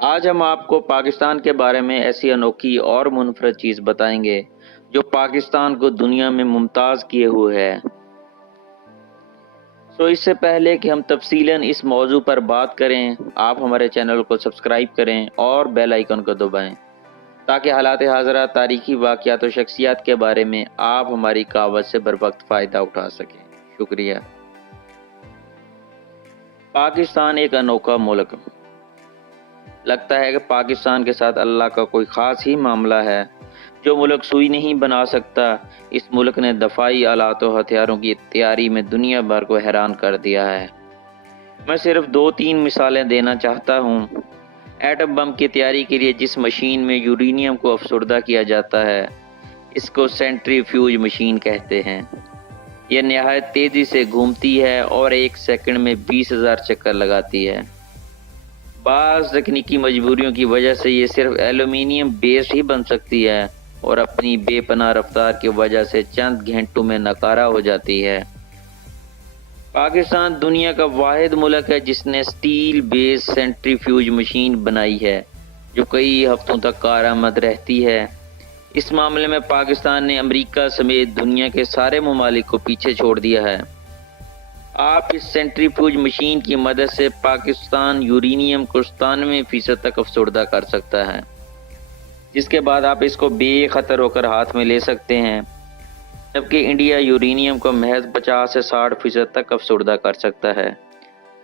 آج ہم آپ کو پاکستان کے بارے میں ایسی انوکھی اور منفرد چیز بتائیں گے جو پاکستان کو دنیا میں ممتاز کیے ہوئے ہے۔ اس سے پہلے کہ ہم تفصیلاً اس موضوع پر بات کریں، آپ ہمارے چینل کو سبسکرائب کریں اور بیل آئیکن کو دبائیں تاکہ حالات حاضرہ، تاریخی واقعات و شخصیات کے بارے میں آپ ہماری قوت سے بروقت فائدہ اٹھا سکیں۔ شکریہ۔ پاکستان ایک انوکھا ملک۔ لگتا ہے کہ پاکستان کے ساتھ اللہ کا کوئی خاص ہی معاملہ ہے۔ جو ملک سوئی نہیں بنا سکتا، اس ملک نے دفاعی آلات و ہتھیاروں کی تیاری میں دنیا بھر کو حیران کر دیا ہے۔ میں صرف 2-3 مثالیں دینا چاہتا ہوں۔ ایٹم بم کی تیاری کے لیے جس مشین میں یورینیم کو افسردہ کیا جاتا ہے، اس کو سینٹریفیوج مشین کہتے ہیں۔ یہ نہایت تیزی سے گھومتی ہے اور 1 سیکنڈ میں 20,000 چکر لگاتی ہے۔ بعض تکنیکی مجبوریوں کی وجہ سے یہ صرف ایلومینیم بیس ہی بن سکتی ہے اور اپنی بے پناہ رفتار کی وجہ سے چند گھنٹوں میں ناکارہ ہو جاتی ہے۔ پاکستان دنیا کا واحد ملک ہے جس نے سٹیل بیس سینٹریفیوج مشین بنائی ہے جو کئی ہفتوں تک کارآمد رہتی ہے۔ اس معاملے میں پاکستان نے امریکہ سمیت دنیا کے سارے ممالک کو پیچھے چھوڑ دیا ہے۔ آپ اس سینٹریفیوج مشین کی مدد سے پاکستان یورینیم کو 97% تک افسردہ کر سکتا ہے، جس کے بعد آپ اس کو بے خطر ہو کر ہاتھ میں لے سکتے ہیں، جبکہ انڈیا یورینیم کو محض 50 سے 60% تک افسردہ کر سکتا ہے،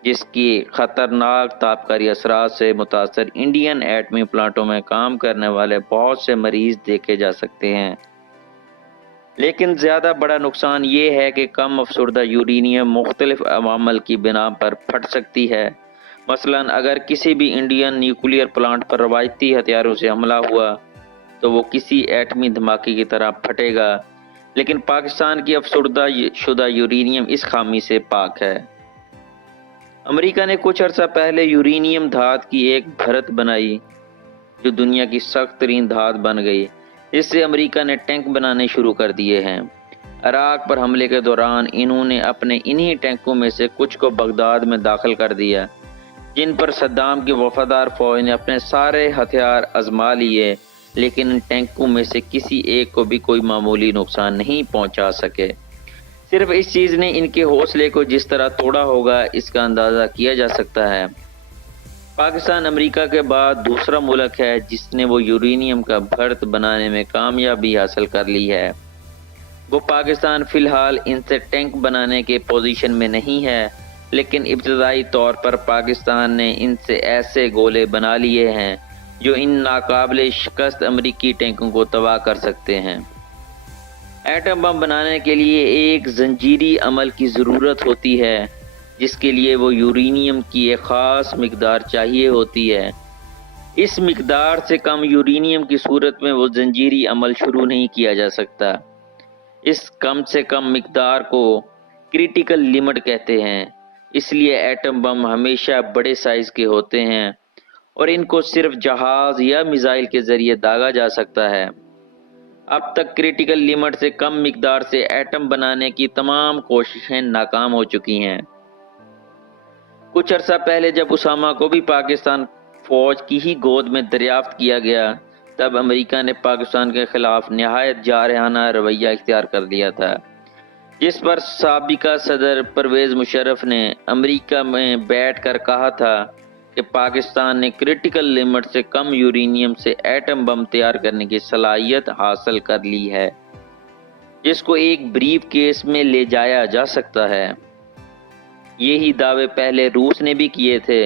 جس کی خطرناک تابکاری اثرات سے متاثر انڈین ایٹمی پلانٹوں میں کام کرنے والے بہت سے مریض دیکھے جا سکتے ہیں۔ لیکن زیادہ بڑا نقصان یہ ہے کہ کم افسردہ یورینیم مختلف عوامل کی بنا پر پھٹ سکتی ہے۔ مثلا اگر کسی بھی انڈین نیوکلیئر پلانٹ پر روایتی ہتھیاروں سے حملہ ہوا تو وہ کسی ایٹمی دھماکے کی طرح پھٹے گا، لیکن پاکستان کی افسردہ شدہ یورینیم اس خامی سے پاک ہے۔ امریکہ نے کچھ عرصہ پہلے یورینیم دھات کی ایک بھرت بنائی جو دنیا کی سخت ترین دھات بن گئی، جس سے امریکہ نے ٹینک بنانے شروع کر دیے ہیں۔ عراق پر حملے کے دوران انہوں نے اپنے انہی ٹینکوں میں سے کچھ کو بغداد میں داخل کر دیا، جن پر صدام کی وفادار فوج نے اپنے سارے ہتھیار آزما لیے، لیکن ان ٹینکوں میں سے کسی ایک کو بھی کوئی معمولی نقصان نہیں پہنچا سکے۔ صرف اس چیز نے ان کے حوصلے کو جس طرح توڑا ہوگا، اس کا اندازہ کیا جا سکتا ہے۔ پاکستان امریکہ کے بعد دوسرا ملک ہے جس نے وہ یورینیم کا بھرت بنانے میں کامیابی حاصل کر لی ہے۔ وہ پاکستان فی الحال ان سے ٹینک بنانے کے پوزیشن میں نہیں ہے، لیکن ابتدائی طور پر پاکستان نے ان سے ایسے گولے بنا لیے ہیں جو ان ناقابل شکست امریکی ٹینکوں کو تباہ کر سکتے ہیں۔ ایٹم بم بنانے کے لیے ایک زنجیری عمل کی ضرورت ہوتی ہے جس کے لیے وہ یورینیم کی ایک خاص مقدار چاہیے ہوتی ہے۔ اس مقدار سے کم یورینیم کی صورت میں وہ زنجیری عمل شروع نہیں کیا جا سکتا۔ اس کم سے کم مقدار کو کریٹیکل لیمٹ کہتے ہیں۔ اس لیے ایٹم بم ہمیشہ بڑے سائز کے ہوتے ہیں اور ان کو صرف جہاز یا میزائل کے ذریعے داغا جا سکتا ہے۔ اب تک کریٹیکل لیمٹ سے کم مقدار سے ایٹم بنانے کی تمام کوششیں ناکام ہو چکی ہیں۔ کچھ عرصہ پہلے جب اسامہ کو بھی پاکستان فوج کی ہی گود میں دریافت کیا گیا، تب امریکہ نے پاکستان کے خلاف نہایت جارحانہ رویہ اختیار کر لیا تھا، جس پر سابقہ صدر پرویز مشرف نے امریکہ میں بیٹھ کر کہا تھا کہ پاکستان نے کریٹیکل لیمٹ سے کم یورینیم سے ایٹم بم تیار کرنے کی صلاحیت حاصل کر لی ہے، جس کو ایک بریف کیس میں لے جایا جا سکتا ہے۔ یہی دعوے پہلے روس نے بھی کیے تھے،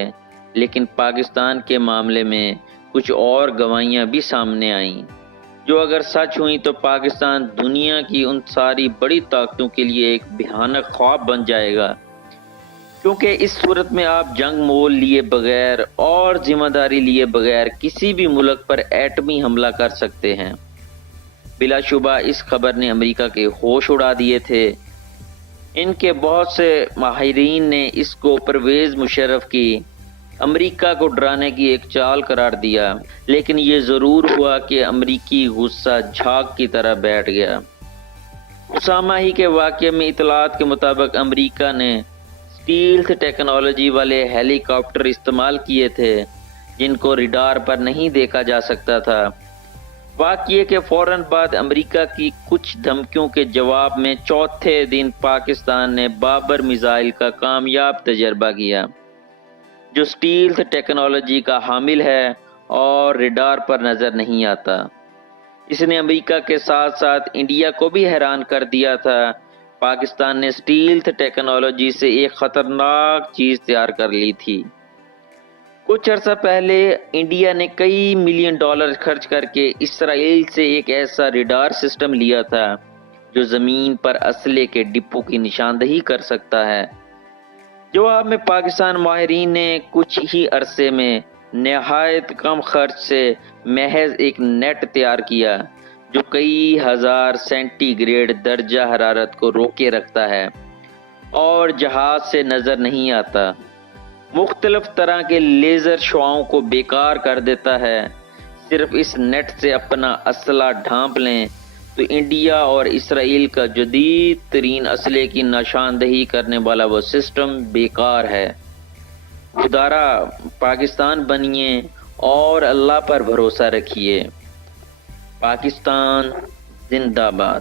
لیکن پاکستان کے معاملے میں کچھ اور گواہیاں بھی سامنے آئیں جو اگر سچ ہوئیں تو پاکستان دنیا کی ان ساری بڑی طاقتوں کے لیے ایک بھیانک خواب بن جائے گا، کیونکہ اس صورت میں آپ جنگ مول لیے بغیر اور ذمہ داری لیے بغیر کسی بھی ملک پر ایٹمی حملہ کر سکتے ہیں۔ بلا شبہ اس خبر نے امریکہ کے ہوش اڑا دیے تھے۔ ان کے بہت سے ماہرین نے اس کو پرویز مشرف کی امریکہ کو ڈرانے کی ایک چال قرار دیا، لیکن یہ ضرور ہوا کہ امریکی غصہ جھاگ کی طرح بیٹھ گیا۔ اسامہ ہی کے واقعے میں اطلاعات کے مطابق امریکہ نے اسٹیلتھ ٹیکنالوجی والے ہیلی کاپٹر استعمال کیے تھے جن کو ریڈار پر نہیں دیکھا جا سکتا تھا۔ واقعے کے فوراً بعد امریکہ کی کچھ دھمکیوں کے جواب میں چوتھے دن پاکستان نے بابر میزائل کا کامیاب تجربہ کیا، جو اسٹیلتھ ٹیکنالوجی کا حامل ہے اور ریڈار پر نظر نہیں آتا۔ اس نے امریکہ کے ساتھ ساتھ انڈیا کو بھی حیران کر دیا تھا۔ پاکستان نے اسٹیلتھ ٹیکنالوجی سے ایک خطرناک چیز تیار کر لی تھی۔ کچھ عرصہ پہلے انڈیا نے کئی ملین ڈالر خرچ کر کے اسرائیل سے ایک ایسا ریڈار سسٹم لیا تھا جو زمین پر اسلحے کے ڈپو کی نشاندہی کر سکتا ہے۔ جواب میں پاکستان ماہرین نے کچھ ہی عرصے میں نہایت کم خرچ سے محض ایک نیٹ تیار کیا جو کئی ہزار سینٹی گریڈ درجہ حرارت کو روکے رکھتا ہے اور جہاز سے نظر نہیں آتا، مختلف طرح کے لیزر شعاؤں کو بیکار کر دیتا ہے۔ صرف اس نیٹ سے اپنا اسلحہ ڈھانپ لیں تو انڈیا اور اسرائیل کا جدید ترین اسلحے کی نشاندہی کرنے والا وہ سسٹم بیکار ہے۔ خدارا پاکستان بنیے اور اللہ پر بھروسہ رکھیے۔ پاکستان زندہ باد۔